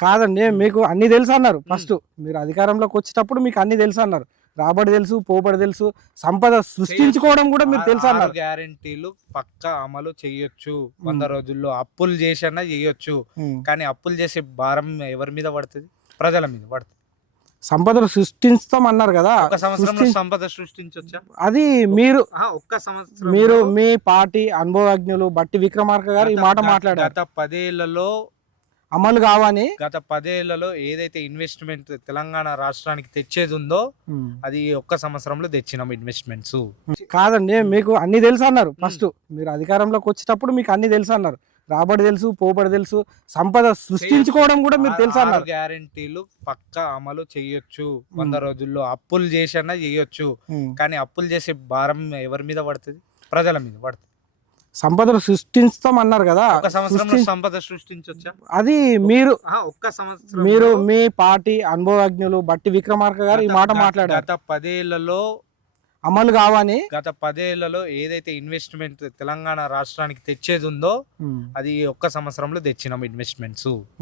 కాదండి. హ్మ్. మీకు అన్నీ తెలుసన్నారు హ్మ్. ఫస్టు. మీరు అధికారంలోకి వచ్చేటప్పుడు మీకు అన్నీ తెలుసన్నారు. రాబడి తెలుసు, పోబడి తెలుసు, సంపద చేయొచ్చు. సృష్టించుకోవడం గూడా మీరు 6 తెలుసన్నారు. గ్యారంటీలు పక్కా అమలు చెయ్యొచ్చు. 100 హ్మ్. రోజుల్లో అప్పులు జేసన్నా జేయొచ్చు. హ్మ్. కానీ అప్పులు జేసే భారం ఎవరి మీద పడతది? ప్రజల మీద పడతది. సంపదను సృష్టిస్తామన్నారు గదా! ఒక సంవత్సరంలో సృష్టి సంపద సృష్టించొచ్చా? అది ఒక్ మీరు అహా! ఒక్క మీరు సంవత్సరంలో మీ పార్టీ అనుభవజ్ఞులు బట్టి విక్రమార్క గారు ఈ గత మాట గత మాట్లాడారు. గత 10 ఏళ్లలో అమలు గావని. గత 10 ఏళ్లలో ఏదైతే ఇన్వెస్ట్‌మెంట్ తెలంగాణ రాష్ట్రానికి తెచ్చేదుందో, హ్మ్. అది ఒక్క సంవత్సరంలో తెచ్చినాం ఇన్వెస్ట్‌మెంట్సు. కాదండి. హ్మ్. మీకు అన్నీ తెలుసన్నారు హ్మ్. ఫస్టు. మీరు అధికారంలోకి వచ్చేటప్పుడు మీకు అన్నీ తెలుసన్నారు. రాబడి తెలుసు, పోబడి తెలుసు, సంపద చేయొచ్చు. సృష్టించుకోవడం గూడా మీరు 6 తెలుసన్నారు. గ్యారంటీలు పక్కా అమలు చెయ్యొచ్చు. 100 హ్మ్. రోజుల్లో అప్పులు జేసన్నా జేయొచ్చు. హ్మ్. కానీ అప్పులు జేసే భారం ఎవరి మీద పడతది? ప్రజల మీద పడతది. సంపదను సృష్టిస్తామన్నారు గదా! ఒక సంవత్సరంలో సృష్టి సంపద సృష్టించొచ్చా? అది ఒక్ మీరు అహా! ఒక్క మీరు సంవత్సరంలో మీ పార్టీ అనుభవజ్ఞులు బట్టి విక్రమార్క గారు ఈ గత మాట గత మాట్లాడారు. గత 10 ఏళ్లలో అమలు గావని. గత 10 ఏళ్లలో ఏదైతే ఇన్వెస్ట్‌మెంట్ తెలంగాణ రాష్ట్రానికి తెచ్చేదుందో, హ్మ్. అది ఒక్క సంవత్సరంలో తెచ్చినాం ఇన్వెస్ట్‌మెంట్సు.